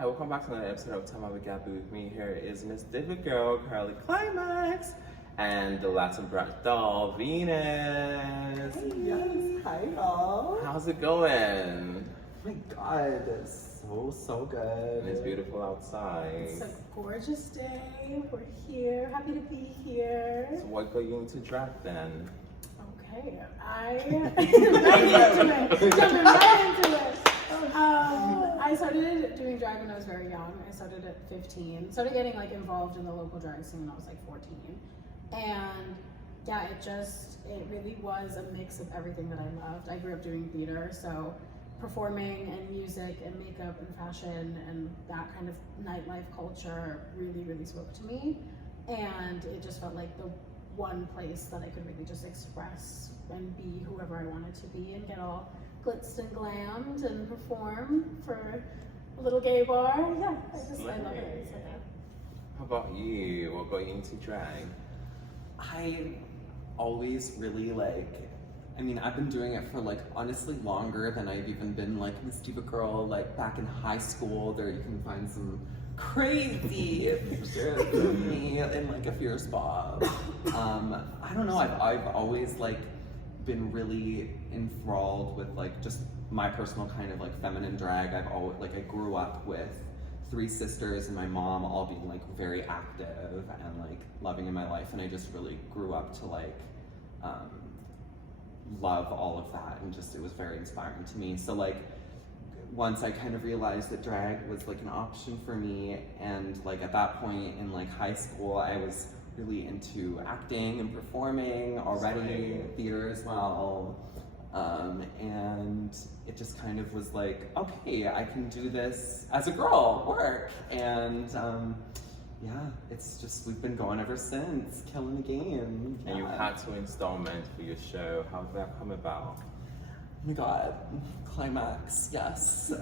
Hi, welcome back to another episode of Time with Gabby. With me here is Miss David Girl, KARLY KLIMAX, and the Latin brat doll, Venus. Hey. Yes, hi y'all. How's it going? Oh my god, it's so good. It's beautiful outside. It's a gorgeous day. We're here. Happy to be here. So what got you into drag then? Okay, jumping right into it. I started doing drag when I was very young. I started at 15. Started getting involved in the local drag scene when I was 14. And yeah, it really was a mix of everything that I loved. I grew up doing theater, so performing and music and makeup and fashion and that kind of nightlife culture really, really spoke to me. And it just felt like the one place that I could really just express and be whoever I wanted to be and get all blitzed and glammed and perform for a little gay bar. Yeah, I love it. So, yeah. How about you? What got you into drag? I always really I've been doing it for honestly longer than I've even been Miss Diva Girl. Back in high school, there you can find some crazy pictures of me in a fierce bob. I don't know, I've always been really enthralled with just my personal kind of feminine drag. I've always I grew up with three sisters and my mom all being very active and loving in my life, and I just really grew up to love all of that, and just it was very inspiring to me. So once I kind of realized that drag was an option for me, and at that point in high school, I was really into acting and performing already, theater as well, and it just kind of was okay, I can do this as a girl, work, and yeah, it's just, we've been going ever since, killing the game. And you had 2 installments for your show. How did that come about? Oh my god, KLIMAX, yes.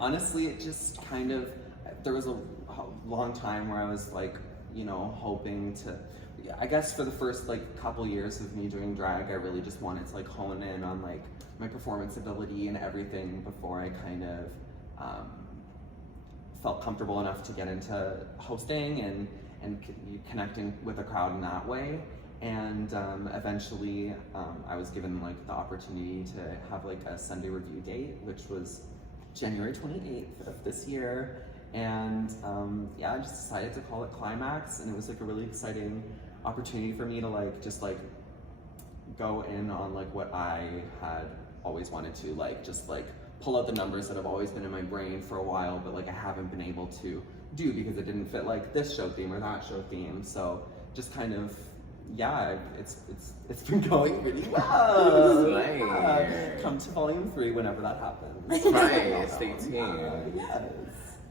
Honestly, it just kind of, there was a long time where I was hoping to, I guess for the first couple years of me doing drag, I really just wanted to hone in on my performance ability and everything before I kind of felt comfortable enough to get into hosting and connecting with a crowd in that way. And eventually I was given the opportunity to have a Sunday review date, which was January 28th of this year. And yeah, I just decided to call it KLIMAX, and it was a really exciting opportunity for me to just go in on what I had always wanted to, just pull out the numbers that have always been in my brain for a while, but I haven't been able to do because it didn't fit this show theme or that show theme. So just kind of, yeah, it's been going really well. Nice. Come to volume 3 whenever that happens. Right, stay tuned. Yes.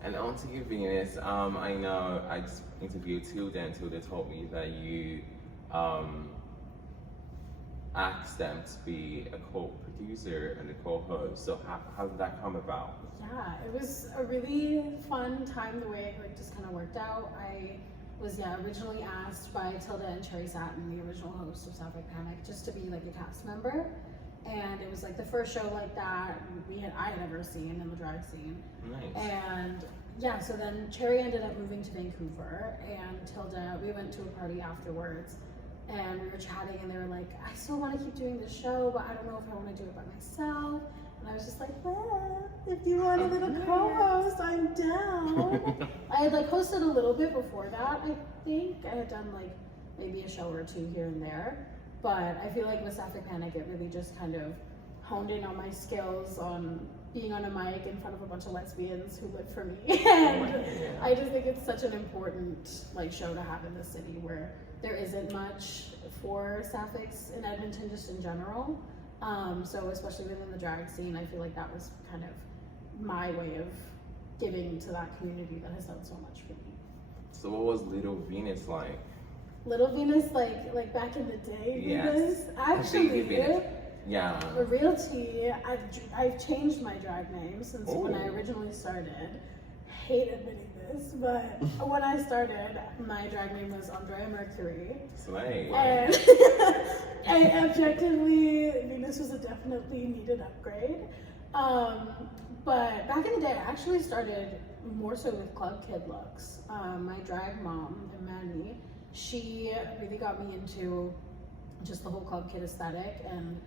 And on to you, Venus. I know I just interviewed Tilda, and Tilda told me that you asked them to be a co-producer and a co-host. So how did that come about? Yeah, it was a really fun time the way it just kind of worked out. I was originally asked by Tilda and Cherry Satin, the original host of Sapphic Panic, just to be a cast member. And it was the first show that I had ever seen in the drag scene. Nice. And yeah, so then Cherry ended up moving to Vancouver, and Tilda, we went to a party afterwards, and we were chatting, and they were I still want to keep doing the show, but I don't know if I want to do it by myself. And I was just well, if you want a little co-host, I'm down. I had hosted a little bit before that, I think. I had done maybe a show or 2 here and there. But I feel with Sapphic Panic, it really just kind of honed in on my skills on being on a mic in front of a bunch of lesbians who live for me. And I just think it's such an important show to have in the city where there isn't much for Sapphics in Edmonton just in general. So especially within the drag scene, I feel that was kind of my way of giving to that community that has done so much for me. So what was Little Venus like? Little Venus, like back in the day, Yes. Venus? Actually, yeah. for real tea, I've changed my drag name since when I originally started. Hate admitting this, but when I started, my drag name was Andrea Mercury. Slay. And objectively, Venus was a definitely needed upgrade. But back in the day, I actually started more so with club kid looks. My drag mom, Imani, she really got me into just the whole club kid aesthetic and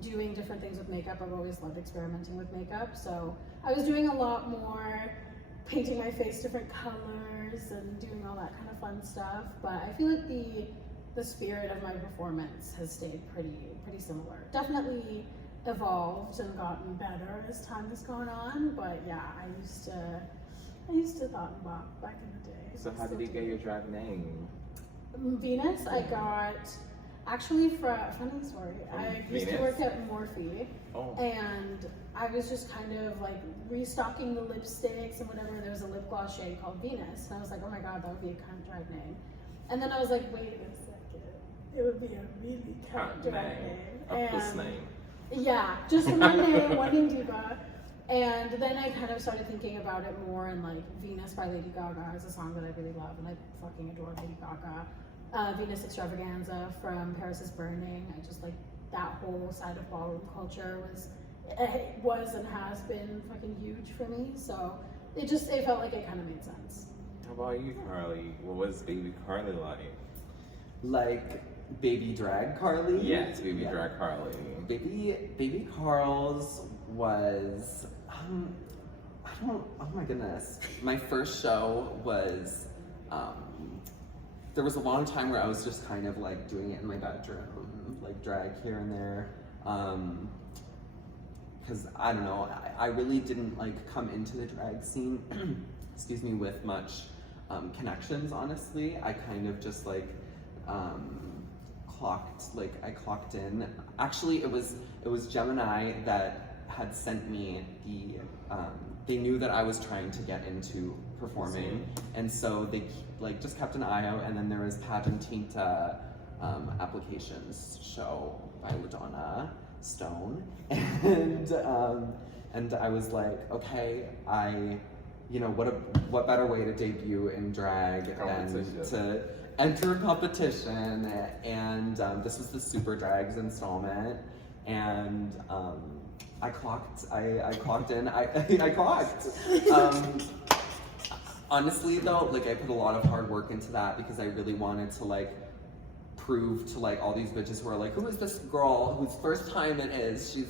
doing different things with makeup. I've always loved experimenting with makeup, so I was doing a lot more painting my face different colors and doing all that kind of fun stuff. But I feel like the spirit of my performance has stayed pretty similar. Definitely evolved and gotten better as time has gone on, but yeah, I used to thought and bop back in the day. So how did you get your drag name? Venus, I got actually from funny story. I used to work at Morphe, and I was just kind of like restocking the lipsticks and whatever. There was a lip gloss shade called Venus, and I was like, oh my god, that would be a cunt drag name. And then I was like, wait a second, it would be a really cunt drag name. A plus name. Yeah, just one name, one name diva. And then I kind of started thinking about it more, and like Venus by Lady Gaga is a song that I really love, and I fucking adore Lady Gaga. Venus Extravaganza from Paris is Burning. I just like that whole side of ballroom culture was and has been fucking huge for me. So it felt like it kind of made sense. How about you, Karly? What was baby Karly like? Like baby drag Karly? Yes, baby drag Karly. Baby Carl's was oh my goodness. My first show was there was a long time where I was just kind of like doing it in my bedroom, like drag here and there. Because I don't know, I really didn't like come into the drag scene, excuse me, with much connections, honestly. I kind of just like I clocked in. Actually, it was Gemini that had sent me they knew that I was trying to get into performing, and so they like just kept an eye out. And then there was Pageantinta applications show by LaDonna Stone, and I was like, okay, what better way to debut in drag than to enter a competition. And this was the Super Drags installment, and I clocked in. I clocked. Honestly though, like I put a lot of hard work into that because I really wanted to like prove to like all these bitches who are like, who is this girl whose first time it is? She's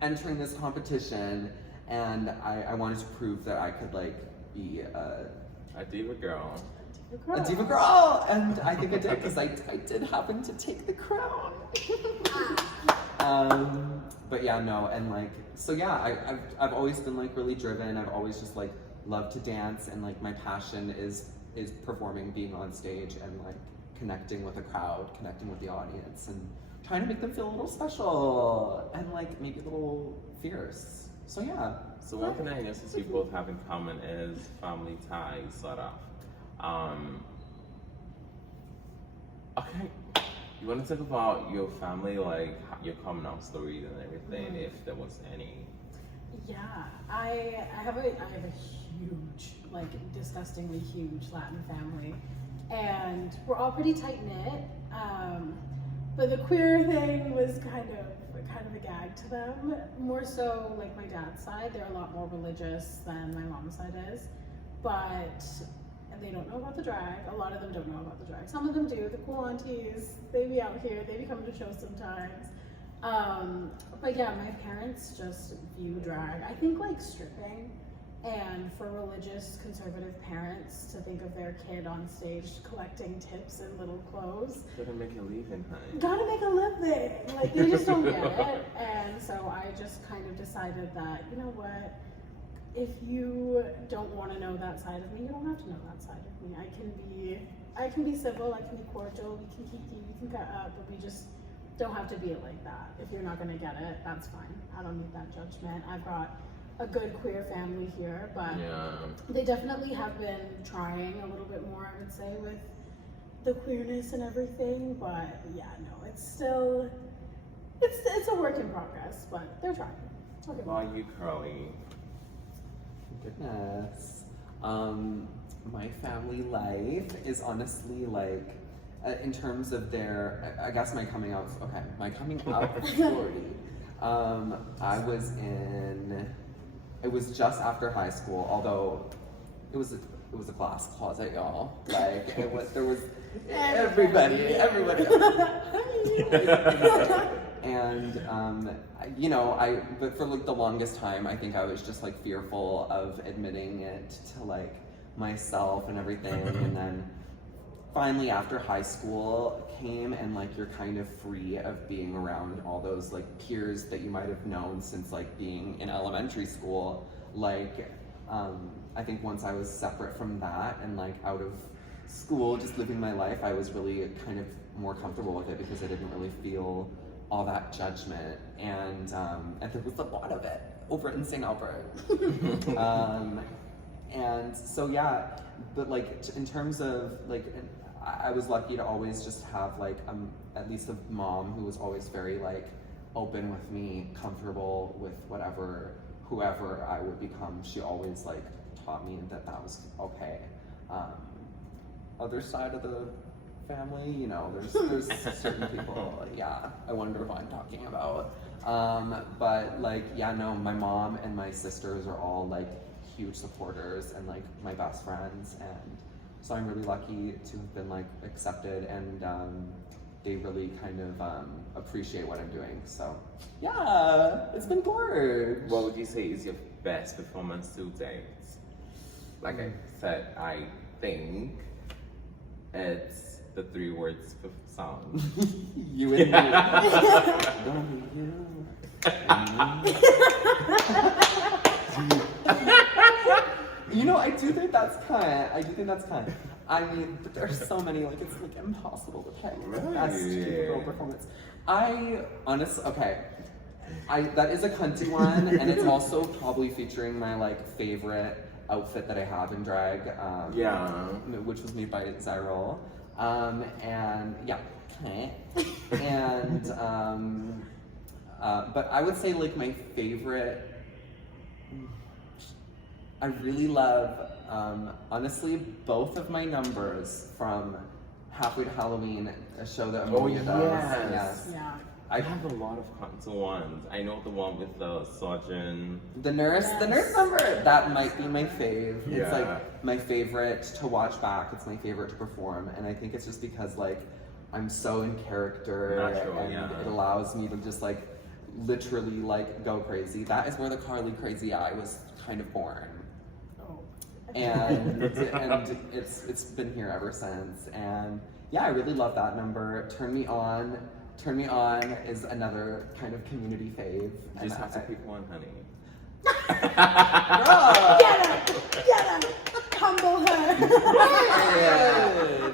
entering this competition, and I wanted to prove that I could like be a diva girl. A diva girl, and I think I did because I did happen to take the crown. But yeah, no, and like, so yeah, I've always been like really driven. I've always just like loved to dance, and like my passion is performing, being on stage, and like connecting with the crowd, connecting with the audience, and trying to make them feel a little special and like maybe a little fierce. So yeah. So one thing I noticed we both have in common is family ties, sort of. Okay, you want to talk about your family, like your coming out stories and everything, if there was any? Yeah, I have a huge, like disgustingly huge Latin family, and we're all pretty tight knit. But the queer thing was kind of a gag to them. More so, like my dad's side, they're a lot more religious than my mom's side is, but they don't know about the drag. A lot of them don't know about the drag. Some of them do. The cool aunties, they be out here. They be coming to shows sometimes. But yeah, my parents just view drag, I think, like stripping. And for religious conservative parents to think of their kid on stage collecting tips and little clothes. Gotta make a living, honey. Gotta make a living. Like, they just don't get it. And so I just kind of decided that, you know what? If you don't want to know that side of me, you don't have to know that side of me. I can be civil, I can be cordial, we can kiki, we can cut up, but we just don't have to be it like that. If you're not gonna get it, that's fine. I don't need that judgment. I've got a good queer family here, but they definitely have been trying a little bit more, I would say, with the queerness and everything. But yeah, no, it's still, it's a work in progress, but they're trying. Okay. How about you, Karly? Goodness. My family life is honestly like, in terms of their, I guess my coming out, my coming out story. I was in it was just after high school, although it was a glass closet, y'all. Like, there was everybody. And, you know, but for like the longest time, I think I was just like fearful of admitting it to like myself and everything. And then finally after high school came and like you're kind of free of being around all those like peers that you might have known since like being in elementary school. Like, I think once I was separate from that and like out of school, just living my life, I was really kind of more comfortable with it because I didn't really feel all that judgment, and there was a lot of it over in St. Albert. And so yeah, but like in terms of like, I was lucky to always just have like at least a mom who was always very like open with me, comfortable with whoever I would become. She always like taught me that was okay. Other side of the family, you know, there's certain people, yeah, I wonder who I'm talking about. But like, yeah, no, my mom and my sisters are all like huge supporters and like my best friends, and so I'm really lucky to have been like accepted, and they really kind of appreciate what I'm doing. So yeah, it's been gorgeous. What would you say is your best performance to date? Like I said, I think it's the 3 words of song. You and me. You know, I do think that's kind. I mean, but there's so many, like, it's like impossible to pick the best girl performance. That is a cunty one, and it's also probably featuring my like favorite outfit that I have in drag, which was made by Zyrol. And yeah, and but I would say like my favorite, I really love, honestly, both of my numbers from Halfway to Halloween, a show that Amelia does. Yes. Yeah. I have a lot of console ones. I know the one with the sergeant. The nurse number, that might be my fave. Yeah. It's like my favorite to watch back. It's my favorite to perform. And I think it's just because like I'm so in character, and it allows me to just like literally like go crazy. That is where the Karly crazy eye was kind of born. Oh. And it's been here ever since. And yeah, I really love that number. Turn Me On is another kind of community fave. You just have to pick one, honey. Get her! Humble her!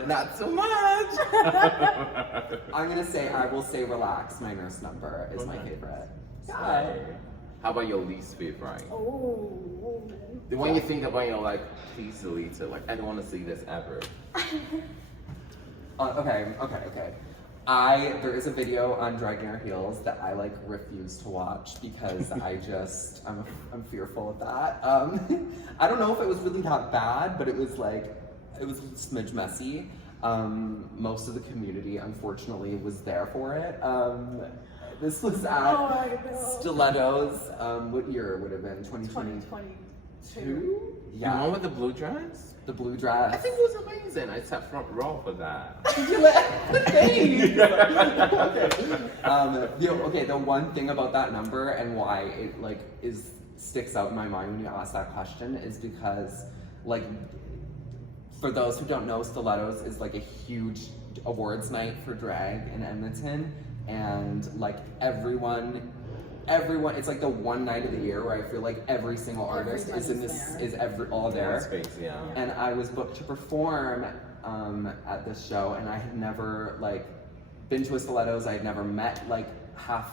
Not so much! I will say Relax, my nurse number, is my favorite. Yeah. How about your least favorite? Oh. The one you think about, you're like, please delete it. Like, I don't want to see this ever. Okay. There is a video on Dragging Our Heels that I like refuse to watch because I'm fearful of that. I don't know if it was really that bad, but it was a smidge messy. Most of the community, unfortunately, was there for it. This was at Stilettos. What year would it have been? 2022? Yeah. The one with the blue dress? The blue dress. I think it was amazing. I sat front row for that. The one thing about that number and why it sticks out in my mind when you ask that question is because like, for those who don't know, Stilettos is like a huge awards night for drag in Edmonton, and like everyone, it's like the one night of the year where I feel like every single artist is all there. Space, yeah. And I was booked to perform at this show, and I had never been to a Stilettos. I had never met half,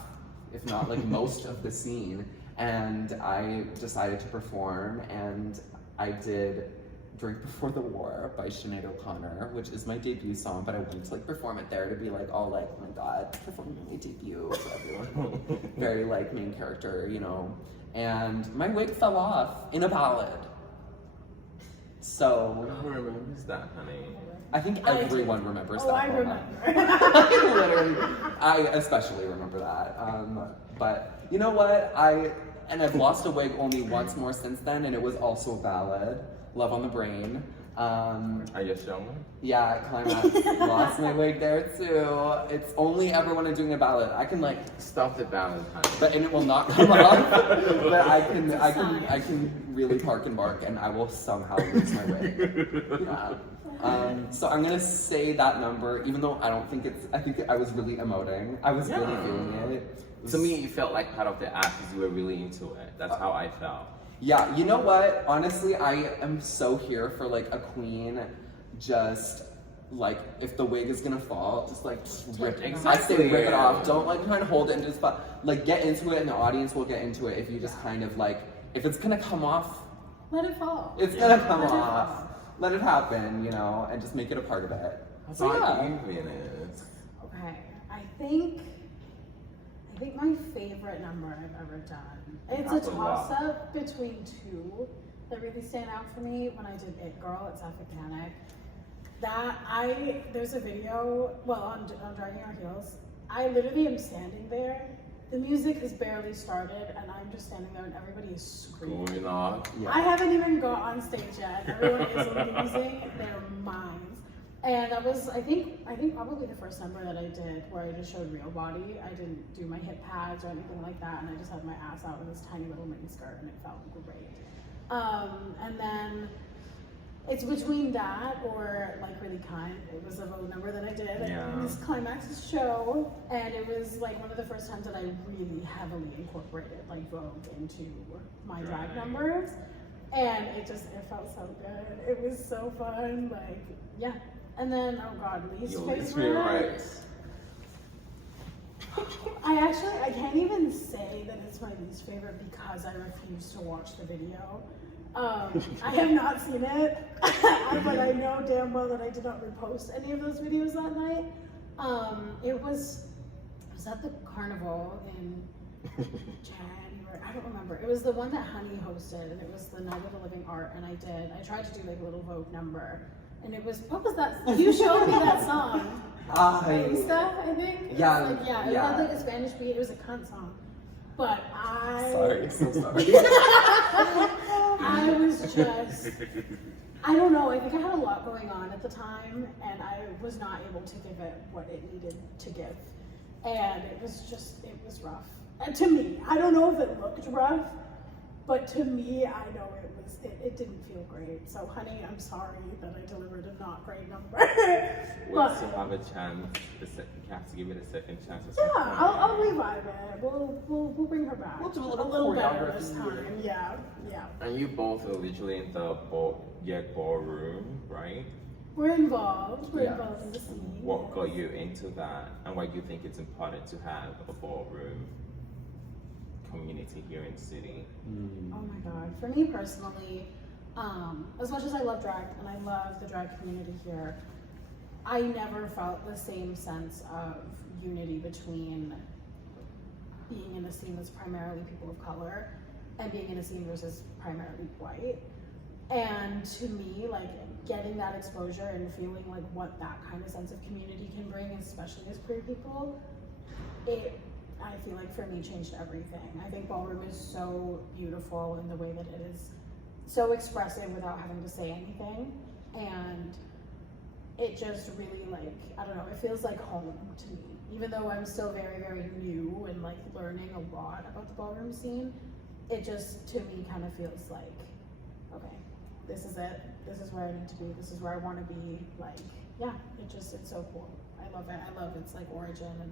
if not most of the scene, and I decided to perform, and I did Drink Before the War by Sinead O'Connor, which is my debut song, but I wanted to perform it there to be oh my god, performing my debut to everyone. Very main character, you know. And my wig fell off in a ballad. So who remembers that, honey? I think everyone remembers that. I remember. I especially remember that. But you know what? and I've lost a wig only once more since then, and it was also a ballad, Love on the Brain. Are you showing? Yeah, at KLIMAX, lost my wig there too. It's only ever when I'm doing a ballad. I can like Stop the ballad, honey. and it will not come off. But I can really park and bark, and I will somehow lose my wig. Yeah. So I'm gonna say that number, even though I don't think it's. I think I was really emoting. I was really feeling it. To me, it felt like part of the act because you were really into it. That's how I felt. Yeah, you know what? Honestly, I am so here for like a queen. Just like if the wig is gonna fall, just like rip it. I say rip it off. Don't like try to hold it into the spot. Like get into it, and the audience will get into it if you just kind of like if it's gonna come off. Let it fall. It's gonna come off. Let it happen, you know, and just make it a part of it. How about you, Venus? Okay, I think my favorite number I've ever done. It's a toss-up between two that really stand out for me. When I did It Girl at Sapphic Panic, there's a video, well, on Dragging Our Heels, I literally am standing there. The music has barely started, and I'm just standing there, and everybody is screaming. Going off. Yeah. I haven't even got on stage yet. Everyone is losing their minds. And that was, I think probably the first number that I did where I just showed real body. I didn't do my hip pads or anything like that, and I just had my ass out in this tiny little mini skirt, and it felt great. And then it's between that or Like Really Kind. It was a Vogue number that I did in this KLIMAX show, and it was like one of the first times that I really heavily incorporated like Vogue into my drag numbers, and it felt so good. It was so fun, like yeah. And then oh god, least favorite. I can't even say that it's my least favorite because I refuse to watch the video. I have not seen it, but I know damn well that I did not repost any of those videos that night. It was at the carnival in January. I don't remember. It was the one that Honey hosted, and it was the Night of the Living Art, and I tried to do like a little Vogue number, and it was, what was that? You showed me that song. Ista, I think? Yeah. It had like a Spanish beat. It was a cunt song. But Sorry, so sorry. I was just, I don't know, I think I had a lot going on at the time, and I was not able to give it what it needed to give. And it was rough. And to me, I don't know if it looked rough, but to me, I know it didn't feel great. So honey, I'm sorry that I delivered a not great number. We'll still have a chance. You have to give it a second chance. Yeah, I'll revive it. We'll bring her back. We'll do a little better this time. Yeah. And you both are literally in the ballroom, right? We're involved. We're involved in the scene. What got you into that, and why do you think it's important to have a ballroom community here in the city? Oh my god. For me personally, as much as I love drag and I love the drag community here, I never felt the same sense of unity between being in a scene that's primarily people of color and being in a scene versus primarily white. And to me, like getting that exposure and feeling like what that kind of sense of community can bring, especially as queer people, I feel like for me changed everything. I think ballroom is so beautiful in the way that it is so expressive without having to say anything. And it just really like, I don't know, it feels like home to me. Even though I'm still very, very new and like learning a lot about the ballroom scene, it just to me kind of feels like, okay, this is it. This is where I need to be. This is where I want to be. Like, yeah, it's so cool. I love it. I love its like origin and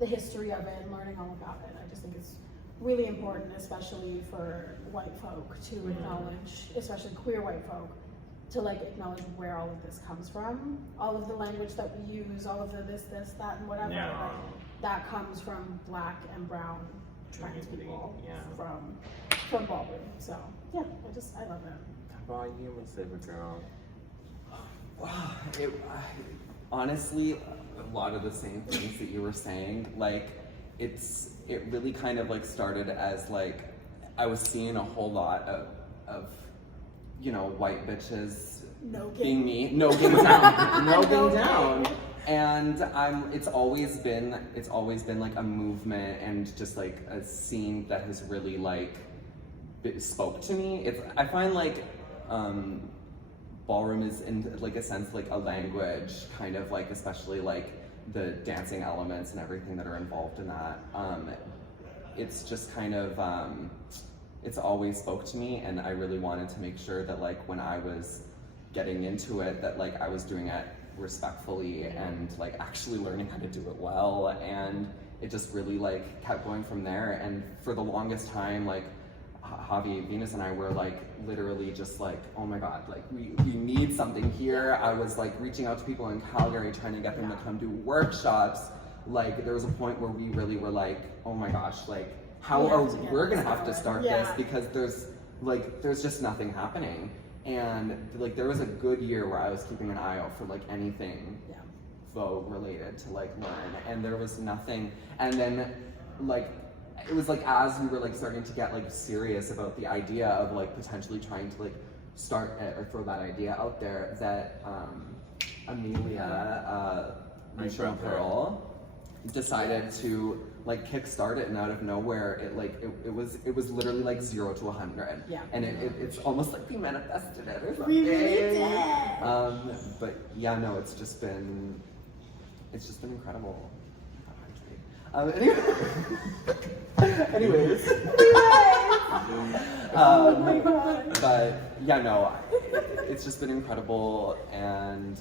the history of it and learning all about it. I just think it's really important, especially for white folk to acknowledge, especially queer white folk, to like acknowledge where all of this comes from. All of the language that we use, all of the this, that, and whatever, like, that comes from Black and brown trans people from ballroom. So yeah, I love it. How about you, Miss Girl? Honestly, a lot of the same things that you were saying. Like, it really kind of like started as like, I was seeing a whole lot of you know, white bitches being me, no-ging down, no-ging down. And it's always been like a movement and just like a scene that has really like spoke to me. I find like ballroom is in like a sense like a language, kind of like, especially like the dancing elements and everything that are involved in that. It's just kind of it's always spoke to me, and I really wanted to make sure that like when I was getting into it, that like I was doing it respectfully and like actually learning how to do it well, and it just really like kept going from there. And for the longest time, like Javi, Venus and I were like literally just like, oh my god, like we need something here. I was like reaching out to people in Calgary trying to get them to come do workshops. Like there was a point where we really were like, oh my gosh, like we're gonna have to start this, because there's just nothing happening. And like there was a good year where I was keeping an eye out for like anything Vogue related to like learn, and there was nothing. And then like it was like as we were like starting to get like serious about the idea of like potentially trying to like start or throw that idea out there, that Amelia, Michelle Pearl, decided to like kickstart it, and out of nowhere it was literally like 0 to 100. Yeah. And it's almost like we manifested it or something. We really did. But yeah, no, it's just been incredible. Anyways. Oh my god. But yeah, no, it's just been incredible, and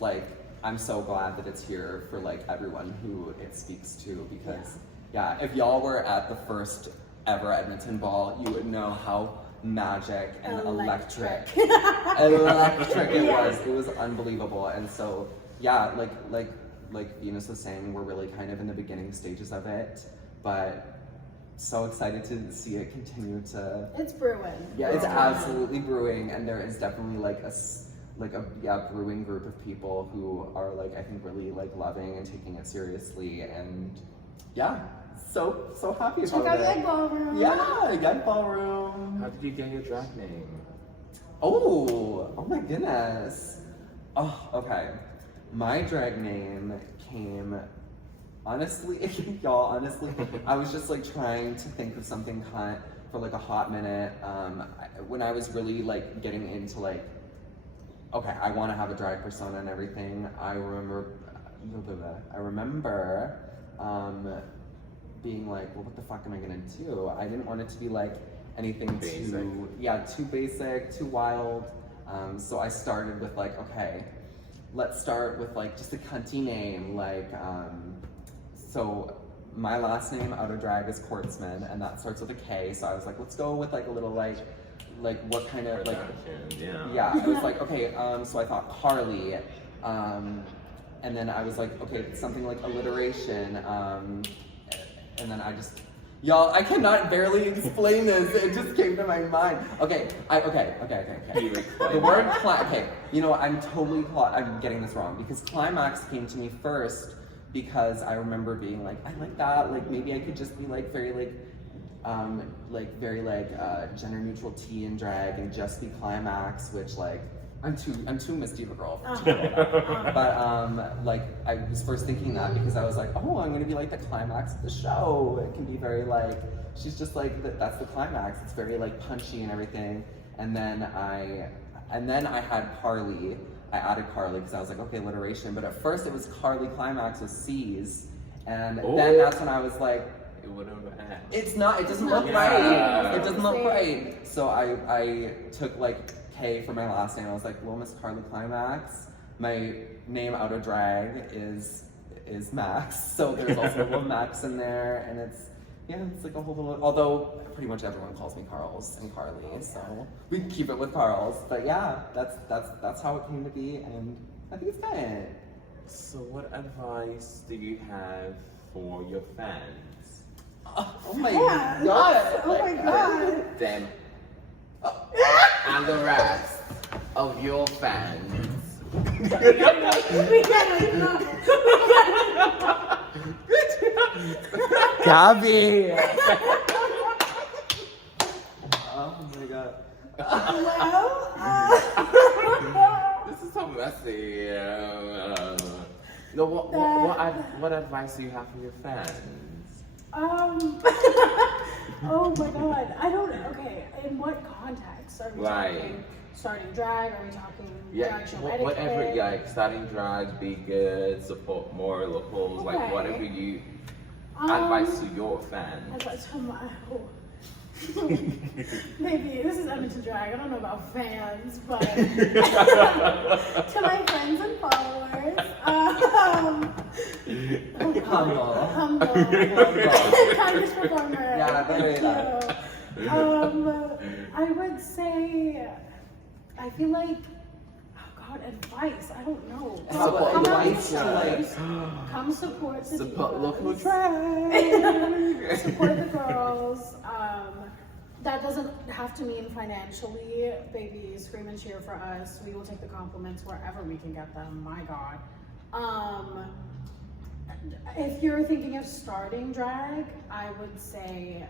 like I'm so glad that it's here for like everyone who it speaks to, because yeah, if y'all were at the first ever Edmonton ball, you would know how magic and electric it was. It was unbelievable. And so yeah, like Venus was saying, we're really kind of in the beginning stages of it, but so excited to see it continue to. It's brewing. Yeah, it's absolutely brewing, and there is definitely like a brewing group of people who are like, I think, really like loving and taking it seriously, and yeah, so happy about it. Check out Yeg Ballroom. Yeah, Yeg Ballroom. How did you get your drag name? Oh my goodness. Oh, okay. My drag name came, honestly, honestly, I was just like trying to think of something for like a hot minute. When I was really like getting into like, okay, I want to have a drag persona and everything, I remember being like, well, what the fuck am I gonna do? I didn't want it to be like anything too basic, too wild. So I started with like, okay, let's start with like just a cunty name, like, so my last name out of drag is Kortzman, and that starts with a K, so I was like, let's go with like a little like what kind of like, yeah, I was like, okay, so I thought KARLY, and then I was like, okay, something like alliteration, and then y'all, I cannot barely explain this. It just came to my mind. Okay. The word okay. You know, I'm getting this wrong, because KLIMAX came to me first because I remember being like, I like that. Like maybe I could just be like very gender neutral tea and drag and just be KLIMAX, which like I'm too misty of a girl to do that. But like I was first thinking that because I was like, oh, I'm gonna be like the climax of the show. It can be very like, she's just like that's the climax. It's very like punchy and everything. And then I had KARLY. I added KARLY because I was like, okay, alliteration. But at first it was KARLY Climax with C's, and then that's when I was like, it would have matched. It's not. It doesn't look right. It doesn't look right. So I took like K for my last name. I was like, well, Miss KARLY Climax. My name out of drag is Max. So there's also a little Max in there, and it's like a whole little. Although pretty much everyone calls me Carls and KARLY, so we can keep it with Carls. But yeah, that's how it came to be, and I think it's good. So what advice do you have for your fans? Oh my god! Oh my god! Them and the rest of your fans. We gotta Gabby! Oh my god. This is so messy. What advice do you have for your fans? Oh my god, I don't. Okay, in what context are we Like- talking? Starting drag? Are we talking Yeah, drag show whatever, etiquette? yeah, like starting drag, be good, support more locals, Okay. like whatever you advise to your fans. Advice to my. Maybe this is Edmonton drag. I don't know about fans, but to my friends and followers, humble, kindness performer. Yeah, there you go. I would say, I feel like, oh god, advice. I don't know. How about Come out advice to to, like, shows, come support the Support divas. local drag. Support the girls. That doesn't have to mean financially. Baby, scream and cheer for us. We will take the compliments wherever we can get them. My God. If you're thinking of starting drag, I would say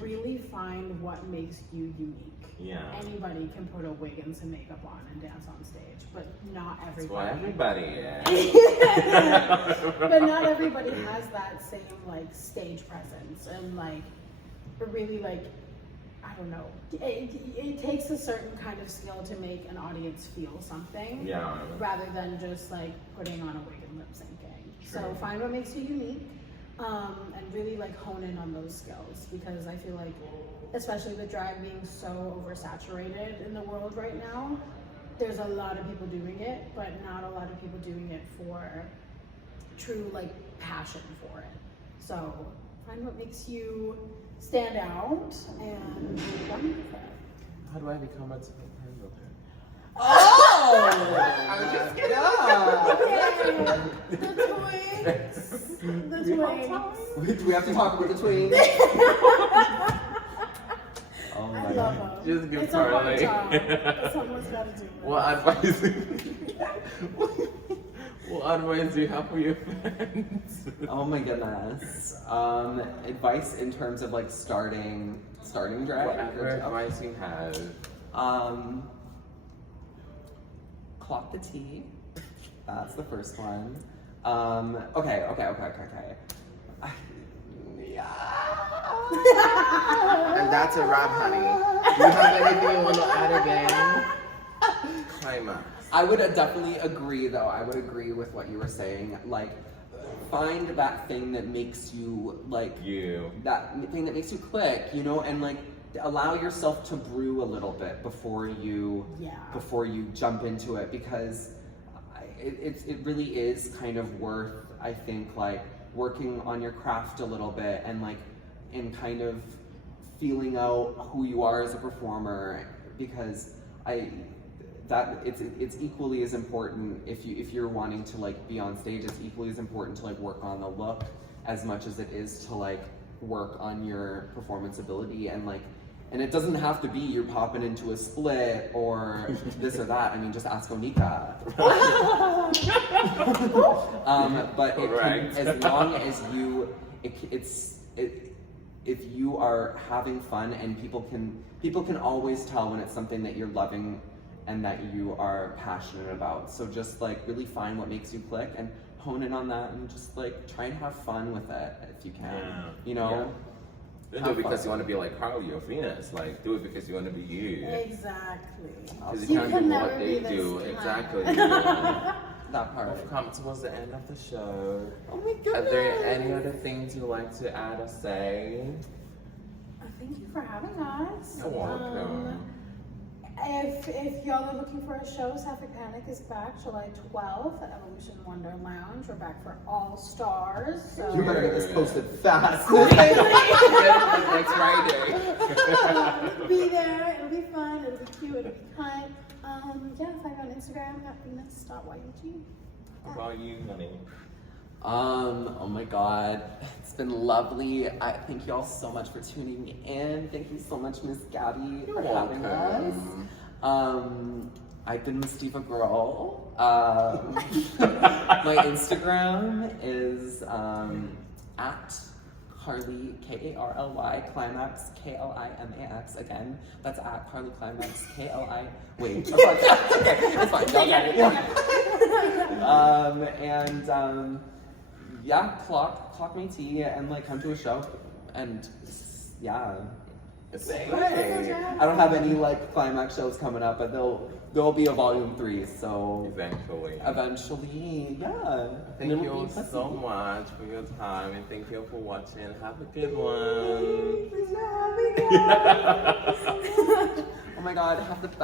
really find what makes you unique. Yeah. Anybody can put a wig and some makeup on and dance on stage, but not That's everybody. why everybody is. But not everybody has that same like stage presence and like really like, I don't know. It takes a certain kind of skill to make an audience feel something. Yeah. Rather than just like putting on a wig and lip syncing. So True. find what makes you unique, and really like hone in on those skills, because I feel like, especially with drag being so oversaturated in the world right now, there's a lot of people doing it, but not a lot of people doing it for true like passion for it. So find what makes you stand out and run with it. How do I become a typical person? Oh! I'm just kidding. Yeah. The twins. We have to talk about the twins. Oh I my love god. them. Just give It's a hard Carly. job. Someone's got to do it. What advice? What advice do you have for your fans? Oh my goodness. Advice in terms of like starting drag. Whatever advice you have. Clock the tea. That's the first one. Okay. And that's a wrap, honey. Do you have anything you want to add again? Climax. I would definitely agree, though. I would agree with what you were saying. Like, find that thing that makes you, like, that thing that makes you click, you know, and like, allow yourself to brew a little bit before you jump into it, because it really is kind of worth, I think, like, working on your craft a little bit and like, and kind of feeling out who you are as a performer, because it's equally as important if you're wanting to like be on stage. It's equally as important to like work on the look as much as it is to like work on your performance ability, and like, and it doesn't have to be you're popping into a split or this or that. I mean, just ask Onika. But it Right. can, as long as you, if you are having fun, and people can always tell when it's something that you're loving and that you are passionate about. So just like really find what makes you click and hone in on that, and just like try and have fun with it if you can. Yeah. You know? Don't do it because you want to be like Carly or Venus. Like, do it because you want to be you. Exactly. Because You you can't can do never what be they this do. kind. Exactly. That part. We've come towards the end of the show. Oh my goodness. Are there any other things you'd like to add or say? Thank you for having us. You're welcome. If y'all are looking for a show, Sapphic Panic is back July 12th at Evolution Wonder Lounge. We're back for All Stars. So You better get this posted fast. Next Friday. be there. It'll be fun. It'll be cute. It'll be kind. Yeah, find me on Instagram at venus.yug. How about you, honey? Oh my god, it's been lovely. I thank you all so much for tuning in. Thank you so much, Miss Gabby, for having us. I've been Miss Diva Girl. My Instagram is at KARLY, KARLY, Climax, KLIMAX. Again, that's at KARLY Climax, KLI. Wait, okay, it's fine. Y'all got it. Yeah, clock my tea and like come to a show and yeah. Say I don't have any like climax shows coming up, but there'll be a volume 3. So eventually, yeah. Thank you so much for your time, and thank you for watching. Have a good one. Oh my god, have the best